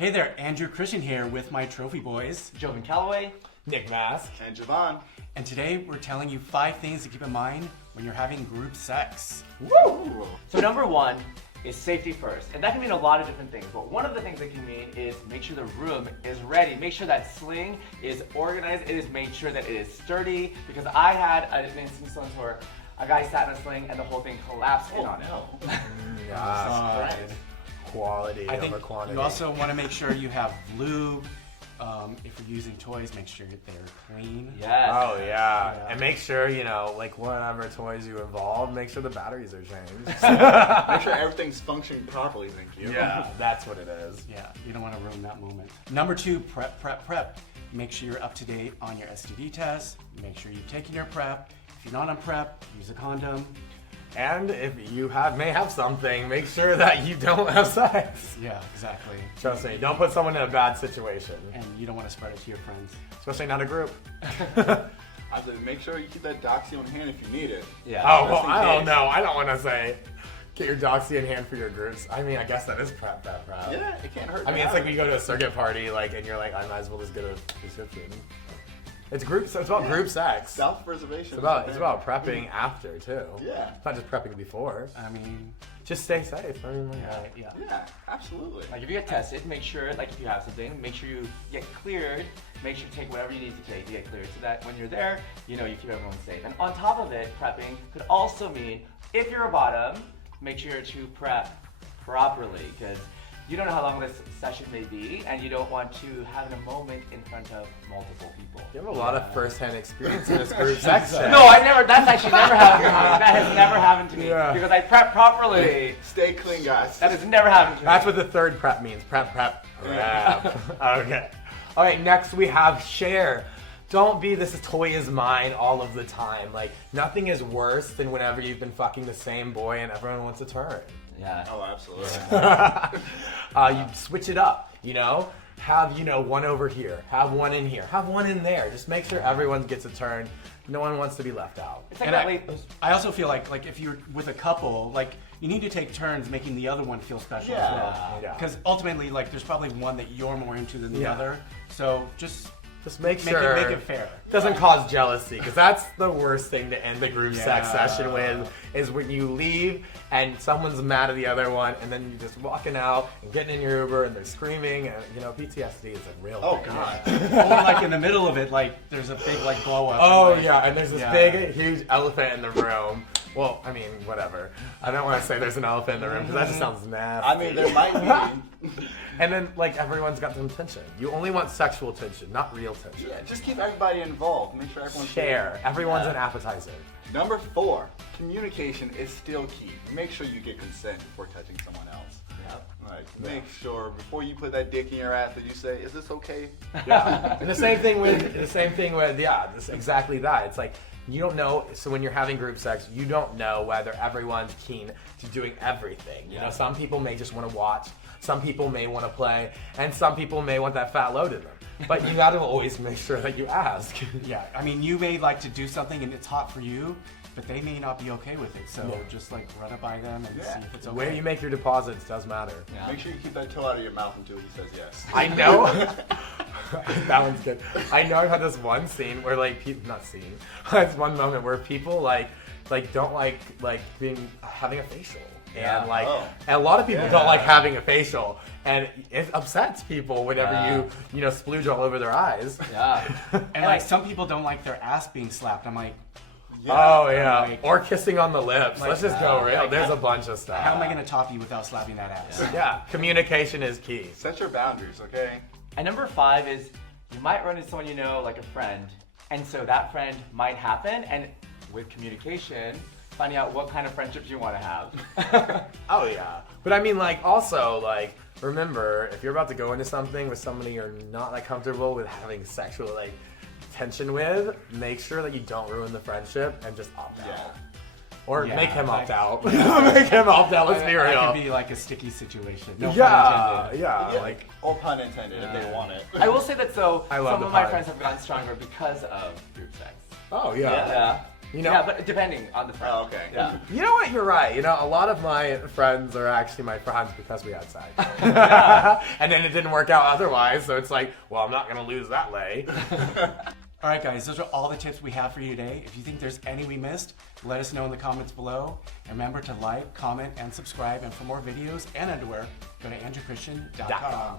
Hey there, Andrew Christian here with my trophy boys. Joven Calloway, Nick Mask, and Javon. And today we're telling you 5 things to keep in mind when you're having group sex. Woo! So number 1 is safety first. And that can mean a lot of different things, but one of the things it can mean is make sure the room is ready. Make sure that sling is organized. It is made sure that it is sturdy, because I had an instance once where a guy sat in a sling and the whole thing collapsed in on him. yeah, quality I think over quantity. you also want to make sure you have lube. If you're using toys, make sure they're clean. Yes. Oh yeah. And make sure, like whatever toys you involve, make sure the batteries are changed. Make sure everything's functioning properly, thank you. Yeah, that's what it is. Yeah, you don't want to ruin that moment. Number 2, prep. Make sure you're up to date on your STD test. Make sure you've taken your prep. If you're not on prep, use a condom. And if you may have something, make sure that you don't have sex. Yeah, exactly. Trust me, don't put someone in a bad situation. And you don't want to spread it to your friends. Especially not a group. I said, make sure you keep that doxy on hand if you need it. Yeah. Oh, well, Just in I don't case. know. I don't want to say get your doxy in hand for your groups. I mean, I guess that is prep. Yeah, it can't hurt. I mean, it's like when you go to a circuit party, and you're like, I might as well just get a prescription. It's about group sex. Self-preservation. It's about prepping after too. Yeah. It's not just prepping before. I mean, Just stay safe. I mean, yeah. Yeah, absolutely. Like if you get tested, make sure, if you have something, make sure you get cleared. Make sure to take whatever you need to take to get cleared, so that when you're there, you keep everyone safe. And on top of it, prepping could also mean, if you're a bottom, make sure to prep properly, because you don't know how long this session may be, and you don't want to have a moment in front of multiple people. You have a lot of first-hand experience in this group sex. No, that's actually never happened to me. That has never happened to me, Yeah. because I prep properly. Stay clean, guys. That has never happened to me. That's what the third prep means. Prep. Okay. All right, next we have share. Don't be this toy is mine all of the time. Nothing is worse than whenever you've been fucking the same boy and everyone wants a turn. Yeah. Oh, absolutely. You switch it up, Have, one over here. Have one in here. Have one in there. Just make sure everyone gets a turn. No one wants to be left out. It's like And that I also feel like if you're with a couple, you need to take turns making the other one feel special as well. Yeah. Because ultimately, there's probably one that you're more into than the Yeah. other. So just make make sure it fair. doesn't cause jealousy, because that's the worst thing to end the group sex Yeah. session with, is when you leave and someone's mad at the other one, and then you're just walking out and getting in your Uber and they're screaming, and PTSD is a real Oh, thing. God. Or in the middle of it, there's a big blow up. Oh yeah, and there's this Yeah. big, huge elephant in the room. Well, I mean, whatever. I don't want to say there's an elephant in the room, because that just sounds nasty. I mean, there might be. And then, everyone's got some tension. You only want sexual tension, not real tension. Yeah, just keep everybody involved. Make sure everyone's Share. Everyone's Yeah. an appetizer. Number 4, communication is still key. Make sure you get consent before touching someone else. Make sure before you put that dick in your ass that you say, "Is this okay?" Yeah. And the same thing with this exactly that. It's you don't know. So when you're having group sex, you don't know whether everyone's keen to doing everything. Some people may just want to watch. Some people may want to play, and some people may want that fat load in them. But you got to always make sure that you ask. Yeah, I mean, you may like to do something and it's hot for you, but they may not be okay with it. So just run it by them and see if it's okay. Where you make your deposits does matter. Yeah. Make sure you keep that toe out of your mouth until he says yes. I know. That one's good. I know I've had this one scene where people, not scene, it's one moment where people don't like having a facial. Yeah. And Oh. and a lot of people Yeah. don't like having a facial, and it upsets people whenever you splooge all over their eyes. Yeah. And some people don't like their ass being slapped. I'm like, Oh yeah, Like- or kissing on the lips. Let's just go real. like, There's a bunch of stuff. how am I going to top you without slapping that ass? Yeah, communication is key. Set your boundaries, okay? And number 5 is you might run into someone like a friend, and so that friend might happen, and with communication, finding out what kind of friendships you want to have. Oh yeah, but I mean also remember, if you're about to go into something with somebody you're not comfortable with having sexual tension with, make sure that you don't ruin the friendship and just opt out. Yeah. Or Yeah, make him opt like- out. Make him opt out. Let's be That real. could be a sticky situation. No pun Yeah, intended. yeah. Or pun intended if they want it. I will say that I love some the of my pun. friends have gotten stronger because of group sex. Oh yeah. Yeah. You know, Yeah, but depending on the friend. Oh, okay. Yeah. you know what? You're right. You know, a lot of my friends are actually my friends because we had sex. And then it didn't work out otherwise, so it's like, well, I'm not gonna lose that lay. All right, guys, those are all the tips we have for you today. If you think there's any we missed, let us know in the comments below. And remember to like, comment, and subscribe. And for more videos and underwear, go to andrewchristian.com.